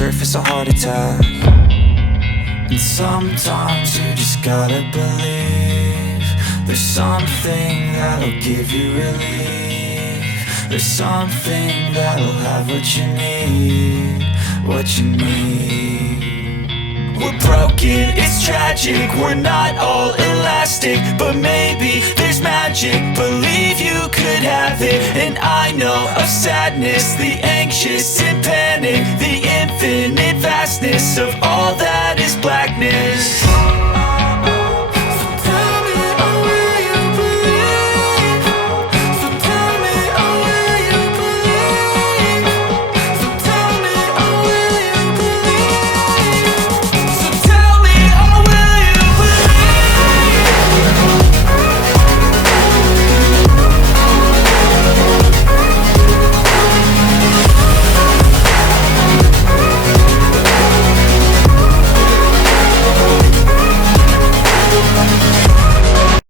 surface a heart attack. And sometimes you just gotta believe there's something that'll give you relief. There's something that'll have what you need, what you need. We're broken, it's tragic, we're not all elastic, but maybe there's magic, believe you could have it. And I know of sadness, the anxious and panic, the infinite vastness of all